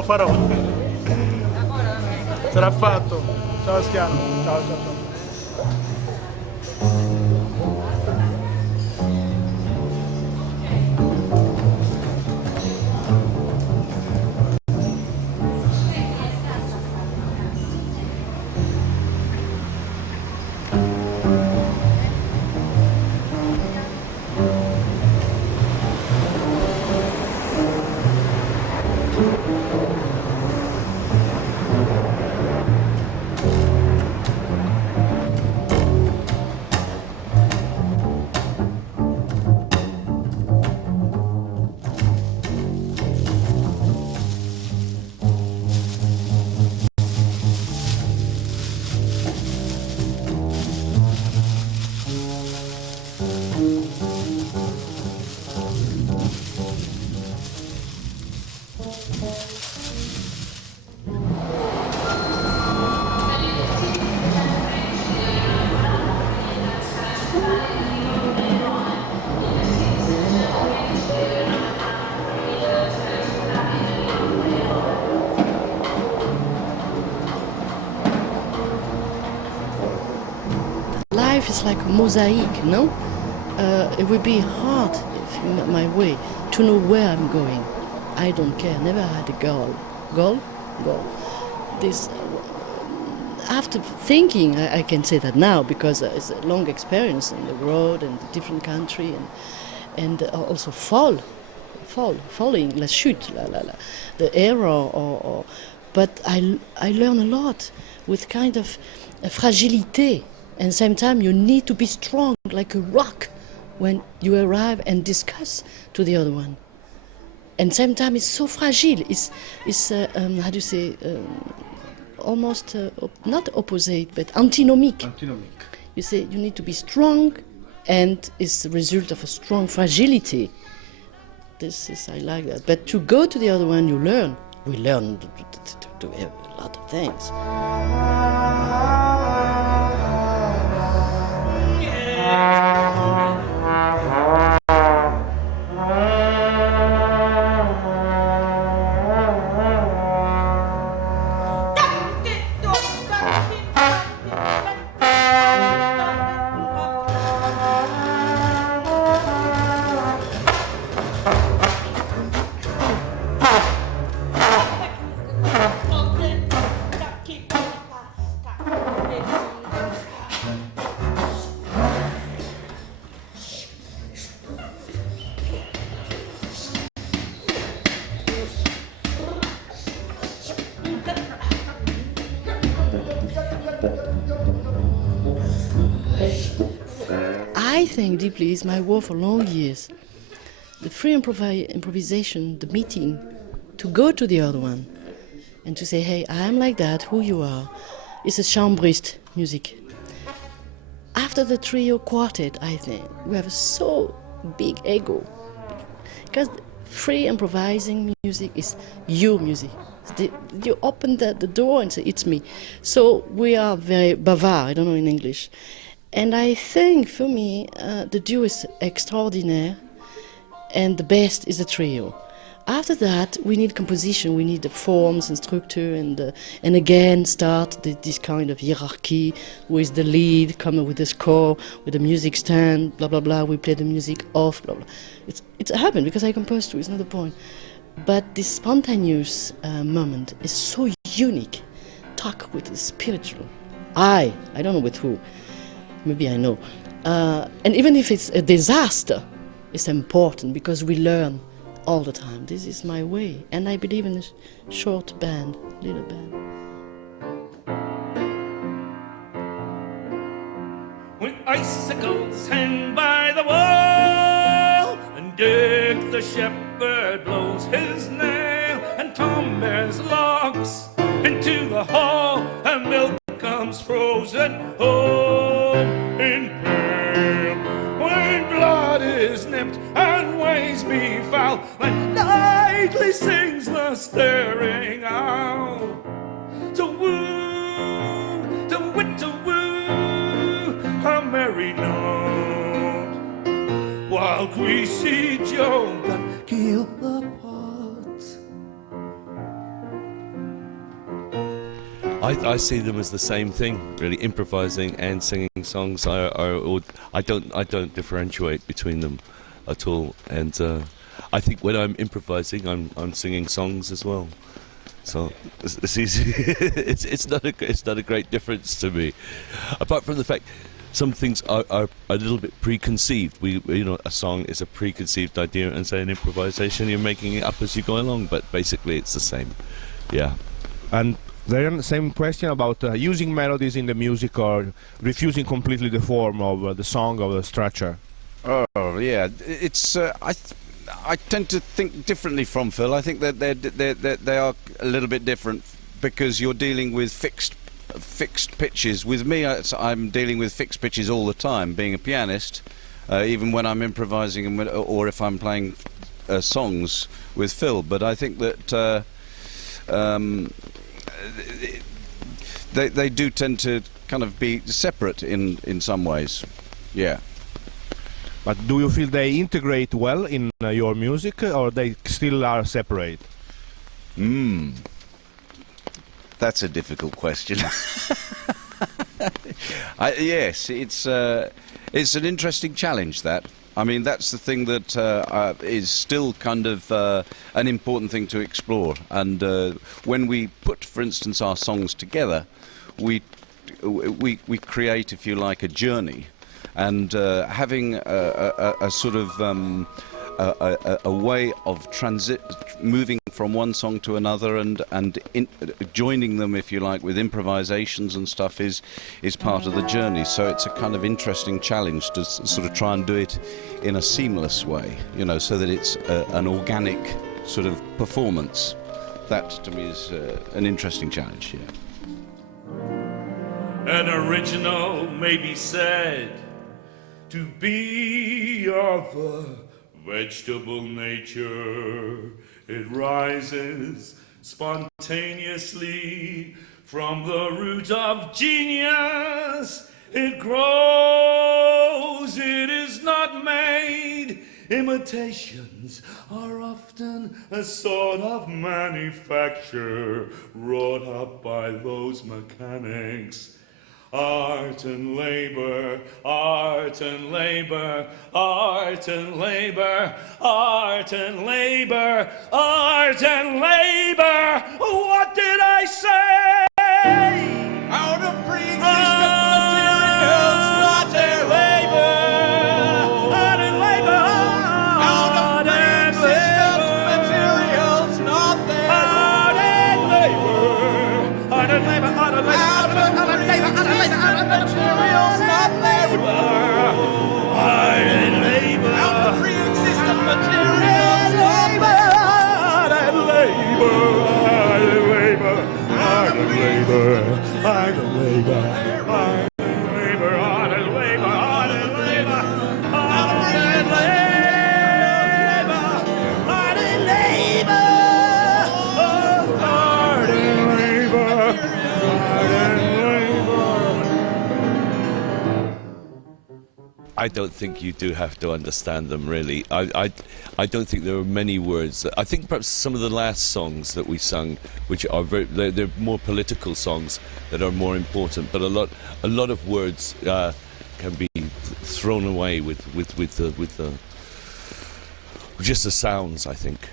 Lo farò. Sarà fatto. Ciao Schiano. Ciao, ciao, ciao. Life is like a mosaic, no? It would be hard if in my way to know where I'm going. I don't care, never had a goal. Goal? This, after thinking, I can say that now because it's a long experience on the road and a different country and also falling, la chute, the error, but I learn a lot with kind of a fragilité. And same time, you need to be strong like a rock when you arrive and discuss to the other one. And same time, it's so fragile. It's how do you say, almost not opposite, but antinomique. Antinomique. You say you need to be strong, and it's the result of a strong fragility. I like that. But to go to the other one, you learn. We learn to have a lot of things. I think deeply is my work for long years. The free improvisation, the meeting, to go to the other one and to say, hey, I am like that, who you are. It's a chambriste music. After the trio quartet, I think, we have a so big ego. Because free improvising music is your music. You open the door and say, it's me. So we are very bavard, I don't know in English. And I think, for me, the duo is extraordinaire, and the best is the trio. After that, we need composition, we need the forms and structure, and again start this kind of hierarchy with the lead, coming with the score, with the music stand, blah, blah, blah, we play the music off, blah, blah. It's happened because I composed too, it's not the point. But this spontaneous moment is so unique. Talk with the spiritual. I don't know with who. Maybe I know. And even if it's a disaster, it's important because we learn all the time. This is my way. And I believe in a short band, little band. When icicles hang by the wall, and Dick the shepherd blows his nail, and Tom bears logs into the hall, and milk comes frozen home in pail. When blood is nipped and ways be foul, when nightly sings the staring owl, to woo, to wit, to woo, a merry note, while greasy Joe doth keel the pot. I see them as the same thing, really. Improvising and singing songs I don't differentiate between them at all. And I think when I'm improvising, I'm singing songs as well. So it's easy. it's not a great difference to me, apart from the fact some things are a little bit preconceived. A song is a preconceived idea, and say an improvisation, you're making it up as you go along. But basically, it's the same. Yeah. And Veryan, same question about using melodies in the music or refusing completely the form of the song or the structure. Oh yeah, it's I tend to think differently from Phil. I think that they are a little bit different because you're dealing with fixed pitches. With me, I'm dealing with fixed pitches all the time. Being a pianist, even when I'm improvising or if I'm playing songs with Phil. But I think that they do tend to kind of be separate in some ways. Yeah. But do you feel they integrate well in your music, or they still are separate? That's a difficult question. Yes, it's an interesting challenge, that. I mean, that's the thing that is still kind of an important thing to explore. And when we put, for instance, our songs together, we create, if you like, a journey. And having a sort of a way of moving from one song to another and joining them, if you like, with improvisations and stuff is part of the journey. So it's a kind of interesting challenge to sort of try and do it in a seamless way, so that it's an organic sort of performance. That to me is an interesting challenge. Yeah. An original may be said to be of a vegetable nature. It rises spontaneously from the root of genius. It grows, it is not made. Imitations are often a sort of manufacture wrought up by those mechanics. Art and labor, art and labor, art and labor, art and labor, art and labor. What did I say? Out of pre-existing materials, not their labor. Art and labor, Out of pre-existing materials, not their art and labor, art and labor, art and labor, art and labor, art and labor, art and labor, materials, not their art and labor, Out of pre-existing materials, not art and labor, art and labor, art and labor, art and labor, art and labor, art and labor, art and labor, art and labor, art and labor, art and labor, art and labor. I don't think you do have to understand them, really. I don't think there are many words. I think perhaps some of the last songs that we sung, which are they're more political songs that are more important. But a lot of words can be thrown away with just the sounds. I think.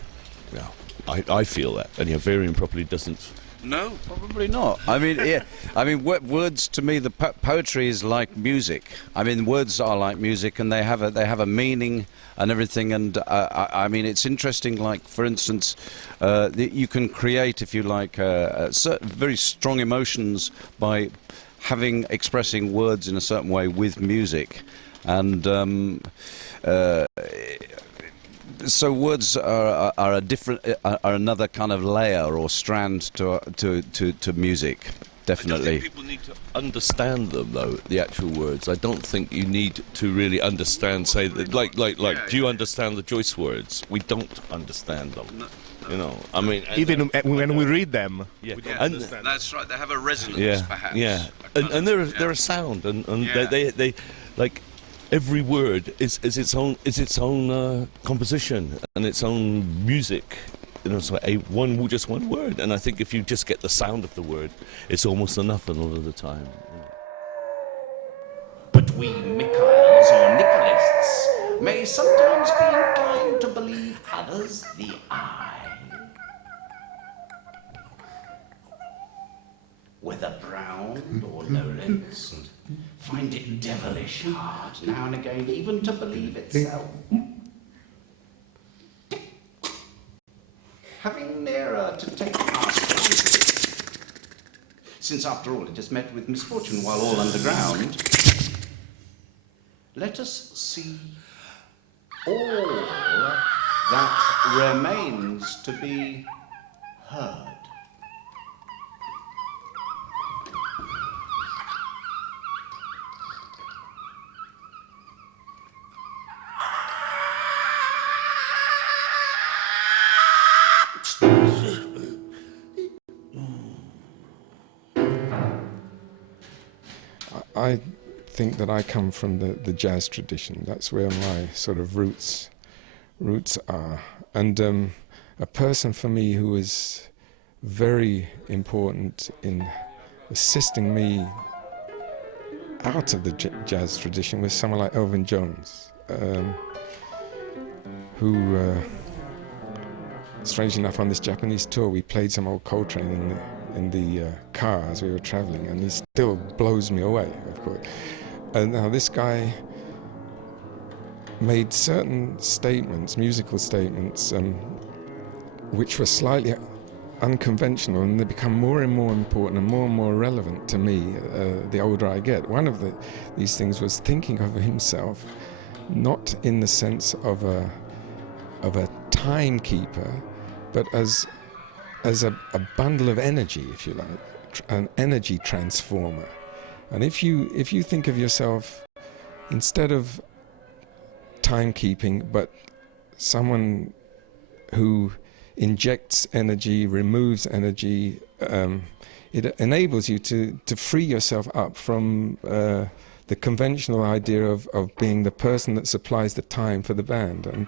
Yeah, I feel that, and Veryan probably doesn't. No, probably not. I mean, yeah. I mean, words to me, the poetry is like music. I mean, words are like music, and they have a meaning and everything. And I mean, it's interesting. Like, for instance, you can create, if you like, certain very strong emotions by expressing words in a certain way with music, and so words are a different, are another kind of layer or strand to music. Definitely. I don't think people need to understand them, though. The actual words. I don't think you need to really understand. Say that, like. Do you understand the Joyce words? We don't understand them. No. I mean, even when we read them. Yeah, That's right. They have a resonance, yeah, perhaps. Yeah, and they're a sound, and they like. Every word is its own composition and its own music. just one word. And I think if you just get the sound of the word, it's almost enough a lot of the time. But we Michaels or Nicholists may sometimes be inclined to believe others the eye. Whether brown or low-lensed, find it devilish hard now and again even to believe itself. Having nearer to take past, since after all it has met with misfortune while all underground, let us see all that remains to be heard. I think that I come from the jazz tradition. That's where my sort of roots are. And a person for me who is very important in assisting me out of the jazz tradition was someone like Elvin Jones, who, strangely enough, on this Japanese tour, we played some old Coltrane in the car as we were traveling, and he still blows me away, of course. Now this guy made certain statements, musical statements, which were slightly unconventional, and they become more and more important and more relevant to me the older I get. One of these things was thinking of himself not in the sense of a timekeeper, but as a bundle of energy, if you like, an energy transformer. And if you think of yourself instead of timekeeping, but someone who injects energy, removes energy, it enables you to free yourself up from the conventional idea of being the person that supplies the time for the band. And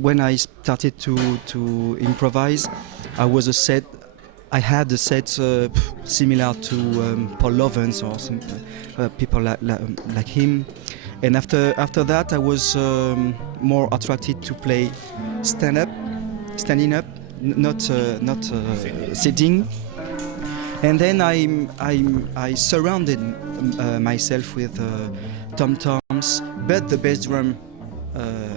when I started to improvise, I was a set I had a set similar to Paul Lovens or some people like him. And after that, I was more attracted to play standing up, not sitting. And then I surrounded myself with tom-toms, but the bass drum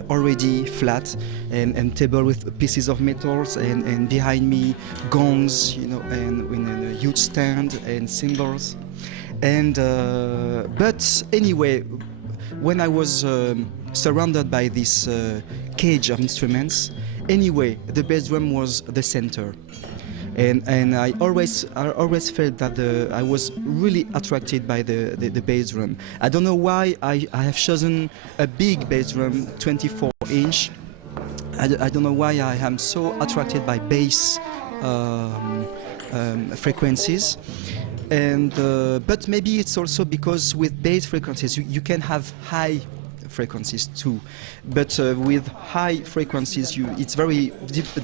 already flat, and table with pieces of metals, and behind me gongs, and with a huge stand and cymbals. And but anyway, when I was surrounded by this cage of instruments, anyway, the bass drum was the center. And I always felt that I was really attracted by the bass drum. I don't know why I have chosen a big bass drum, 24-inch. I don't know why I am so attracted by bass frequencies. And but maybe it's also because with bass frequencies you can have high frequencies too, but with high frequencies it's very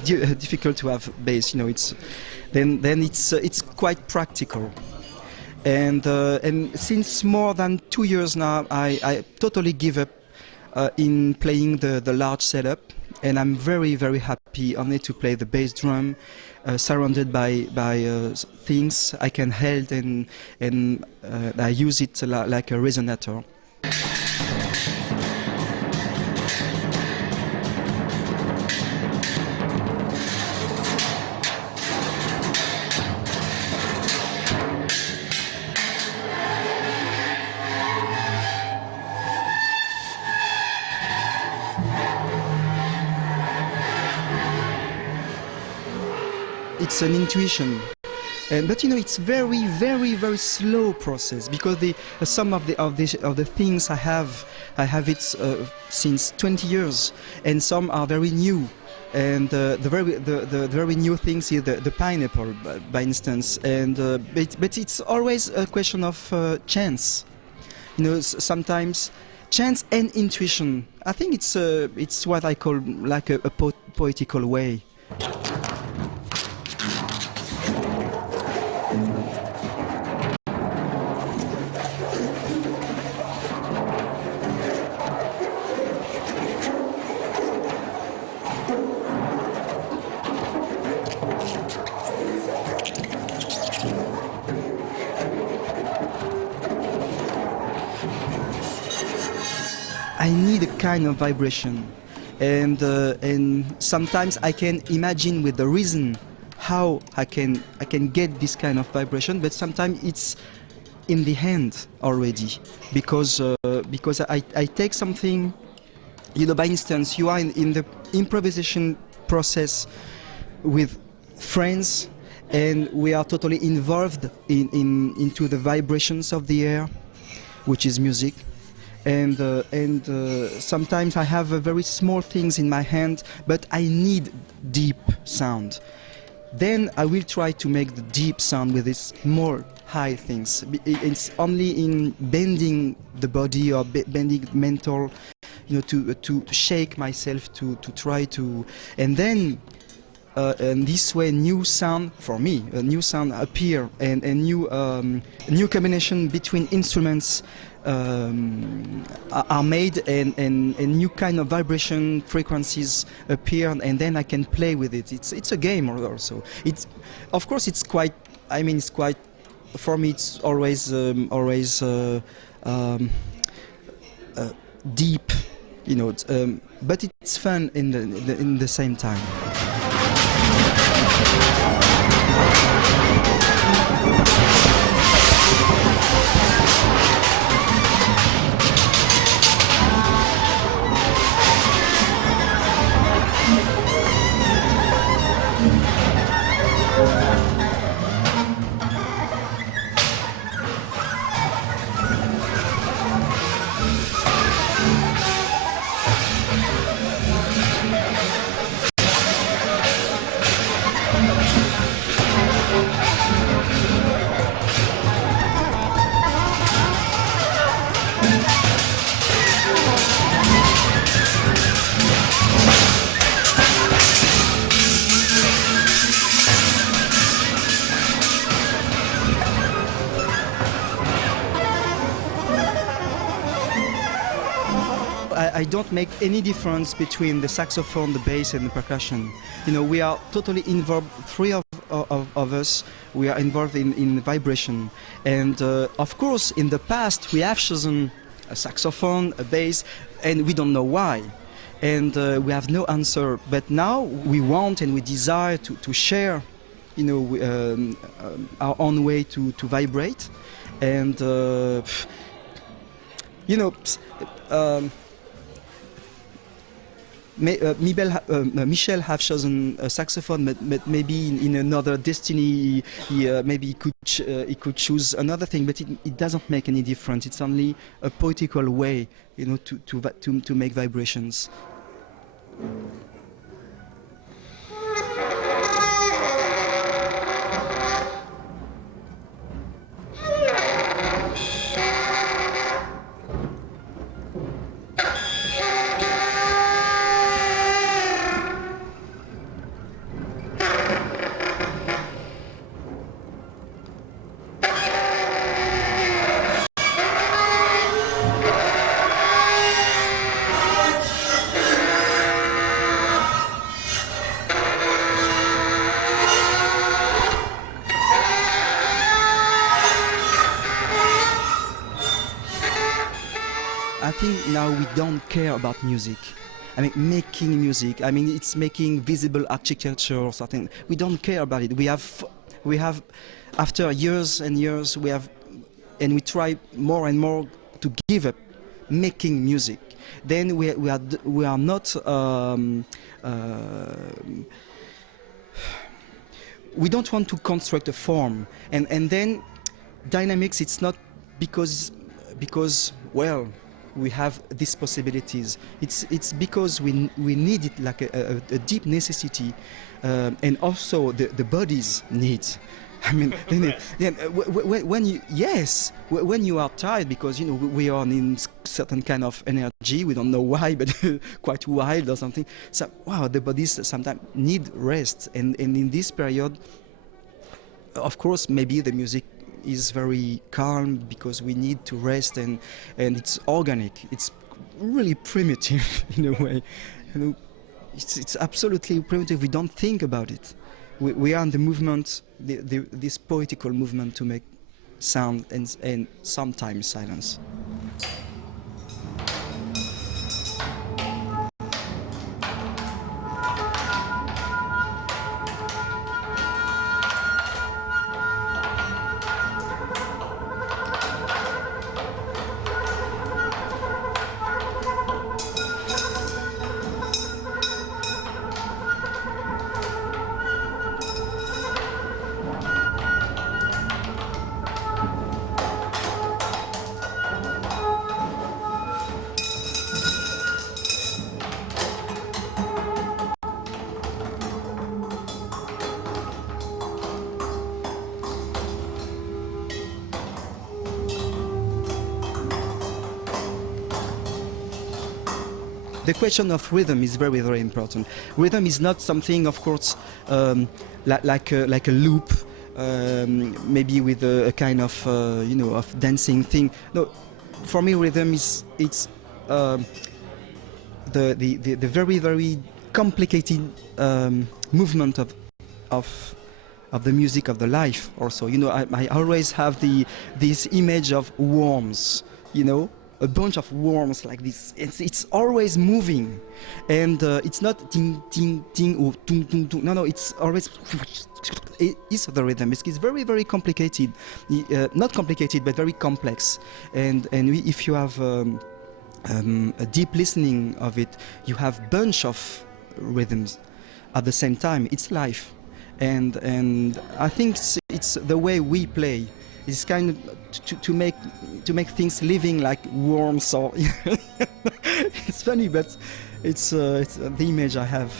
difficult to have bass. It's it's quite practical. And since more than 2 years now, I totally give up in playing the large setup, and I'm very, very happy only to play the bass drum, surrounded by things I can hold, and I use it like a resonator. It's an intuition, but it's very, very, very slow process, because some of the things I have it since 20 years, and some are very new, and the very new things is the pineapple, by instance, and but it's always a question of chance, sometimes chance and intuition. I think it's what I call like a poetical way. I need a kind of vibration, and sometimes I can imagine with the reason how I can get this kind of vibration, but sometimes it's in the hand already, because I take something, by instance, you are in the improvisation process with friends, and we are totally involved into the vibrations of the air, which is music. And sometimes I have very small things in my hand, but I need deep sound. Then I will try to make the deep sound with these more high things. It's only in bending the body or bending mental, to shake myself, to try to, and then and this way new sound, for me, a new sound appear, and a new combination between instruments are made, and new kind of vibration frequencies appear, and then I can play with it. It's a game also. Of course it's quite, for me it's always deep, but it's fun in the same time. I don't make any difference between the saxophone, the bass, and the percussion. You know, we are totally involved. Three of us, we are involved in vibration. And of course, in the past, we have chosen a saxophone, a bass, and we don't know why. And we have no answer. But now we want and we desire to share, you know, our own way to vibrate. And you know, Michel have chosen a saxophone, but maybe in another destiny, maybe he could choose another thing. But it doesn't make any difference. It's only a poetical way, you know, to make vibrations. I think now we don't care about music. I mean, making music. I mean, it's making visible architecture or something. We don't care about it. We have, after years and years, and we try more and more to give up making music. Then we are not. We don't want to construct a form, and then dynamics. It's not because well, we have these possibilities. It's because we need it like a deep necessity, and also the body's needs. I mean, when you are tired, because you know we are in certain kind of energy, we don't know why, but quite wild or something. So wow, the bodies sometimes need rest, and in this period, of course, maybe the music is very calm because we need to rest, and it's organic. It's really primitive in a way. You know, it's absolutely primitive. We don't think about it. We are in the movement, this poetical movement to make sound and sometimes silence. The question of rhythm is very, very important. Rhythm is not something, of course, like a loop, maybe with a kind of you know, of dancing thing. No, for me, rhythm is the very, very complicated movement of the music of the life. Also, you know, I always have this image of worms. You know, a bunch of worms like this. It's always moving, and it's not ting ting ting or tung tung tung. No, it's always. It is the rhythm. It's very, very complicated. Not complicated, but very complex. And if you have a deep listening of it, you have bunch of rhythms at the same time. It's life, and I think it's the way we play. It's kind of to make things living like worms, or it's funny, but it's the image I have.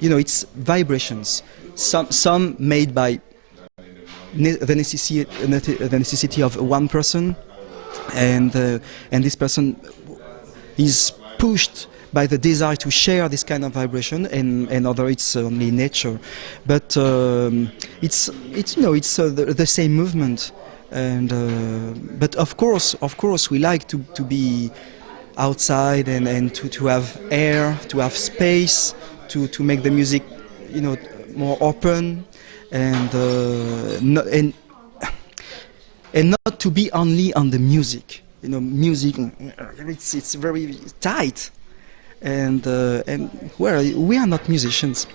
it's vibrations. Some made by the necessity of one person, and this person is pushed by the desire to share this kind of vibration, and other it's only nature, but it's the same movement, and but of course we like to be outside and to have air, to have space, to make the music more open, and not to be only on the music. Music it's very tight, and well, we are not musicians.